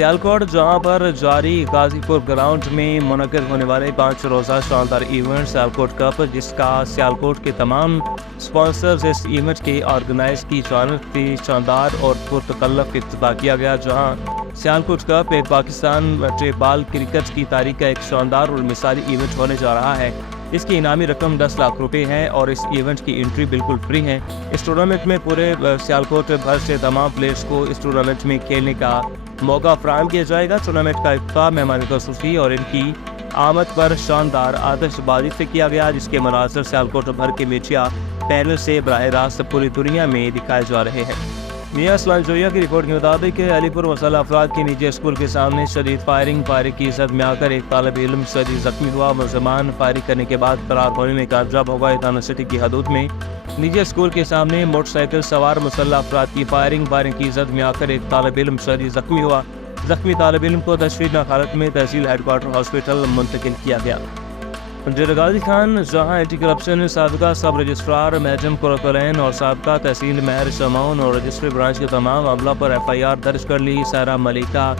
سیالکوٹ جہاں پر جاری غازی پور گراؤنڈ میں منعقد ہونے والے 5 روزہ شاندار ایونٹ سیالکوٹ کپ، جس کا سیالکوٹ کے تمام سپانسرز اس ایونٹ کے آرگنائز کی جانب سے شاندار اور پرتکلف افتتاح کیا گیا، جہاں سیالکوٹ کپ ایک پاکستان ٹری بال کرکٹ کی تاریخ کا ایک شاندار اور مثالی ایونٹ ہونے جا رہا ہے۔ اس کی انعامی رقم 10 لاکھ روپے ہے اور اس ایونٹ کی انٹری بالکل فری ہے۔ اس ٹورنامنٹ میں پورے سیالکوٹ بھر سے تمام پلیئرز کو اس ٹورنامنٹ میں کھیلنے کا موقع فراہم کیا جائے گا۔ ٹورنامنٹ کا افتتاح مہمان خصوصی اور ان کی آمد پر شاندار آتش بازی سے کیا گیا، جس کے مناظر سیالکوٹ بھر کے میڈیا پینل سے براہ راست پوری دنیا میں دکھائے جا رہے ہیں۔ میاں اسلام جویا کی رپورٹ کے مطابق علی پور مسلح افراد کے نجی اسکول کے سامنے شدید فائرنگ کی زد میں آ کر ایک طالب علم شدید زخمی ہوا۔ ملزمان فائرنگ کرنے کے بعد فرار ہونے میں کامیاب ہو گئے۔ تھانہ سٹی کی حدود میں نجی اسکول کے سامنے موٹر سائیکل سوار مسلح افراد کی فائرنگ کی زد میں آ کر ایک طالب علم شدید زخمی ہوا۔ زخمی طالب علم کو تشویشناک حالت میں تحصیل ہیڈ کوارٹر ہاسپٹل منتقل کیا گیا۔ ڈیرہ غازی خان جہاں اینٹی کرپشن سابقہ سب رجسٹرار میڈم قرۃ اور سابقہ تحصیل مہر شمعون اور رجسٹری برانچ کے تمام عملہ پر FIR درج کر لی۔ سائرہ ملیکہ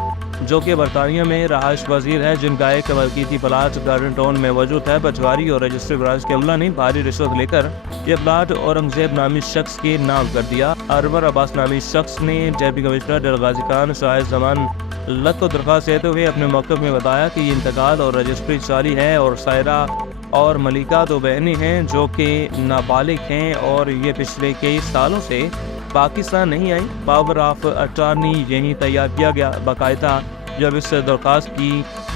جو کہ برطانیہ میں رہائش پذیر ہے، جن کا ایک ملکیتی پلاٹ گارڈن ٹاؤن میں موجود ہے، پٹواری اور رجسٹری برانچ کے عملہ نے بھاری رشوت لے کر یہ پلاٹ اورنگزیب نامی شخص کے نام کر دیا۔ انور عباس نامی شخص نے ڈپٹی کمشنر ڈیرہ غازی خان شاہد زمان لک کو درخواست دیتے ہوئے اپنے موقف میں بتایا کہ یہ انتقال اور رجسٹری جعلی ہے اور سائرہ اور ملیکہ دو بہنیں ہیں جو کہ نابالغ ہیں اور یہ پچھلے کئی سالوں سے پاکستان نہیں آئی۔ پاور آف اٹارنی یہیں تیار کیا گیا۔ باقاعدہ جب اس درخواست کی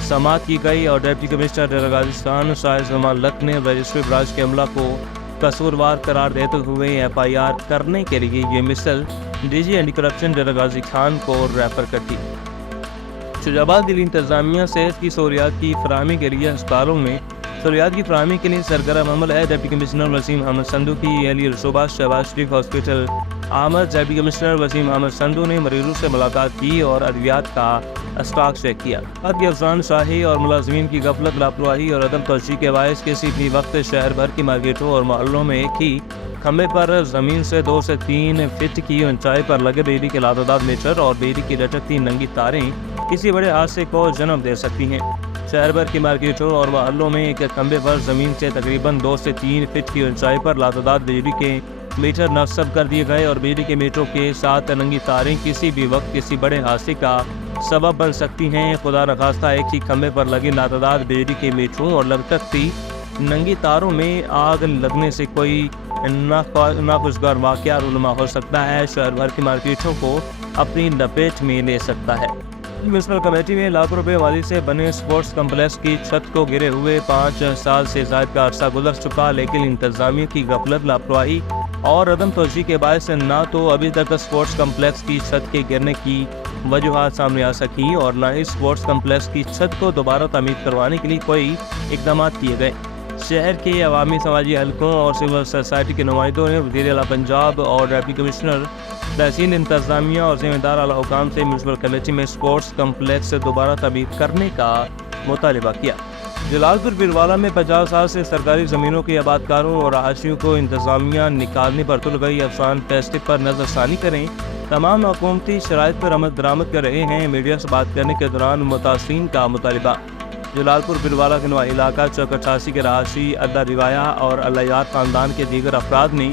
سماعت کی گئی اور ڈپٹی کمشنر ڈیرہ غازی خان شاہد زمان لک نے رجسٹری برانچ کے عملہ کو قصوروار قرار دیتے ہوئے FIR کرنے کے لیے یہ مثل DG anti corruption Dera Ghazi Khan کو ریفر کر دی۔ شجاع آباد دلی انتظامیہ صحت کی سہولیات کی فراہمی کے لیے اسپتالوں میں سہولیات کی فراہمی کے لیے سرگرم عمل ہے۔ ڈپٹی کمشنر وسیم احمد سندھو کی اہلیہ صوبہ شہباز شریف ہاسپٹل آمد۔ ڈپٹی کمشنر وسیم احمد سندھو نے مریضوں سے ملاقات کی اور ادویات کا اسٹاک چیک کیا۔ خط کی افسان شاہی اور ملازمین کی غفلت، لاپرواہی اور عدم توجہی کے باعث کسی بھی وقت شہر بھر کی مارکیٹوں اور محلوں میں ایک ہی کھمبے پر زمین سے 2 سے 3 فٹ کی اونچائی پر لگے بجلی کے لاتعداد میٹر اور بجلی کی لٹکتی ننگی تاریں کسی بڑے حادثے کو جنم دے سکتی ہیں۔ شہر بھر کی مارکیٹوں اور محلوں میں ایک کھمبے پر زمین سے تقریباً 2 سے 3 فٹ کی اونچائی پر لاتعداد بجلی کے میٹر نصب کر دیے گئے اور بجلی کے میٹروں کے ساتھ ننگی تاریں کسی بھی وقت کسی بڑے حادثے کا سبب بن سکتی ہیں۔ خدا نخواستہ ایک ہی کھمبے پر لگے لاتعداد بجلی کے میٹروں اور لٹکتی ننگی تاروں میں آگ لگنے سے کوئی ناخوشگوار واقعہ رونما ہو سکتا ہے، شہر بھر کی مارکیٹوں کو اپنی لپیٹ میں لے سکتا ہے۔ میونسپل کمیٹی میں لاکھوں روپے والی سے بنے سپورٹس کمپلیکس کی چھت کو گرے ہوئے 5 سال سے زائد کا عرصہ گزر چکا، لیکن انتظامیہ کی غفلت، لاپرواہی اور عدم توجہی کے باعث نہ تو ابھی تک سپورٹس کمپلیکس کی چھت کے گرنے کی وجوہات سامنے آ سکی اور نہ ہی سپورٹس کمپلیکس کی چھت کو دوبارہ تعمیر کروانے کے لیے کوئی اقدامات کیے گئے۔ شہر کے عوامی سماجی حلقوں اور سول سوسائٹی کے نمائندوں نے وزیر اعلیٰ پنجاب اور ڈپٹی کمشنر تحصیل انتظامیہ اور ذمہ دار اعلیٰ حکام سے میونسپل کمیٹی میں سپورٹس کمپلیکس دوبارہ تعمیر کرنے کا مطالبہ کیا۔ جلال پور پھروالا میں 50 سال سے سرکاری زمینوں کے آبادکاروں اور رہائشیوں کو انتظامیہ نکالنے پر تل گئی افسان فیصلے پر نظر ثانی کریں، تمام حکومتی شرائط پر عمل درآمد کر رہے ہیں۔ میڈیا سے بات کرنے کے دوران متاثرین کا مطالبہ۔ جلال پور پھروالا کے نواحی علاقہ چوک 88 کے رہائشی اللہ روایا اور اللہ یار خاندان کے دیگر افراد نے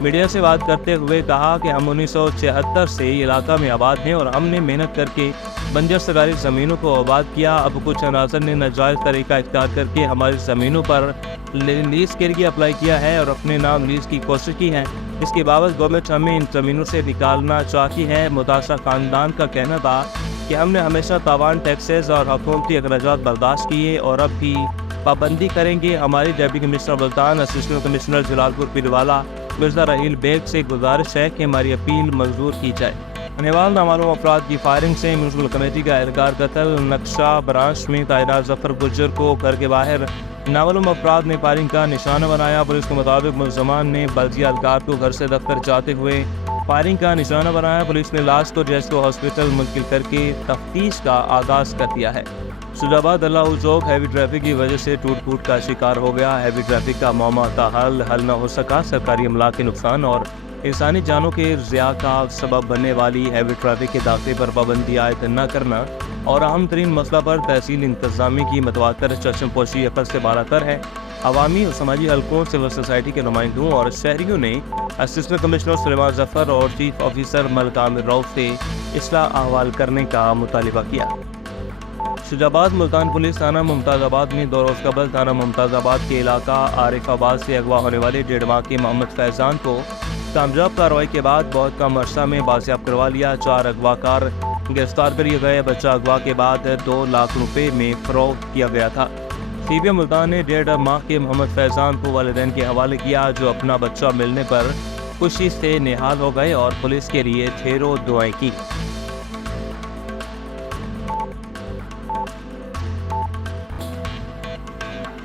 میڈیا سے بات کرتے ہوئے کہا کہ ہم 1976 سے علاقہ میں آباد ہیں اور ہم نے محنت کر کے بنجر سرکاری زمینوں کو آباد کیا۔ اب کچھ عناصر نے ناجائز طریقہ اختیار کر کے ہماری زمینوں پر لیز کے لیے اپلائی کیا ہے اور اپنے نام لیز کی کوشش کی ہے۔ اس کے باوجود گورنمنٹ ہمیں ان زمینوں سے نکالنا چاہتی ہے۔ متاثرہ خاندان کا کہنا تھا کہ ہم نے ہمیشہ تاوان، ٹیکسز اور حکومتی اخراجات برداشت کیے اور اب بھی پابندی کریں گے۔ ہماری deputy commissioner Multan, assistant commissioner Jalalpur Pirwala Mirza Raheel bag سے گزارش ہے کہ ہماری اپیل منظور کی جائے۔ انیوال نامعلوم افراد کی فائرنگ سے میونسپل کمیٹی کا اہلکار قتل۔ نقشہ برانچ میں تعینات ظفر گجر کو گھر کے باہر نامعلوم افراد نے فائرنگ کا نشانہ بنایا۔ پولیس کے مطابق ملزمان نے بلدیہ اہلکار کو گھر سے دفتر جاتے ہوئے فائرنگ کا نشانہ بنایا۔ پولیس نے لاش کو جیسکو ہاسپٹل منتقل کر کے تفتیش کا آغاز کر دیا ہے۔ شجاع آباد اللہ چوک ہیوی ٹریفک کی وجہ سے ٹوٹ پھوٹ کا شکار ہو گیا۔ ہیوی ٹریفک کا معمہ حل نہ ہو سکا۔ سرکاری املاک کے نقصان اور انسانی جانوں کے ضیاع کا سبب بننے والی ہیوی ٹریفک کے داخلے پر پابندی عائد نہ کرنا اور اہم ترین مسئلہ پر تحصیل انتظامیہ کی متواتر چشم پوشی عقل سے بالا تر ہے۔ عوامی اور سماجی حلقوں، سول سوسائٹی کے نمائندوں اور شہریوں نے اسسٹنٹ کمشنر سلیمان ظفر اور چیف آفیسر ملک عامر رؤف سے اصلاح احوال کرنے کا مطالبہ کیا۔ شجاع آباد ملتان پولیس تھانہ ممتاز آباد میں 2 روز قبل تھانہ ممتاز آباد کے علاقہ عارف آباد سے اغوا ہونے والے 1.5 ماہ کے محمد فیضان کو کامیاب کارروائی کے بعد بہت کم عرصہ میں بازیاب کروا لیا۔ 4 اغوا کار گرفتار کر لیے گئے۔ بچہ اغوا کے بعد 2 لاکھ روپے میں فروخت کیا گیا تھا۔ سی بی ایم ملتان نے 1.5 ماہ کے محمد فیضان کو والدین کے حوالے کیا، جو اپنا بچہ ملنے پر خوشی سے نہال ہو گئے اور پولیس کے لیے ڈھیروں دعائیں کی۔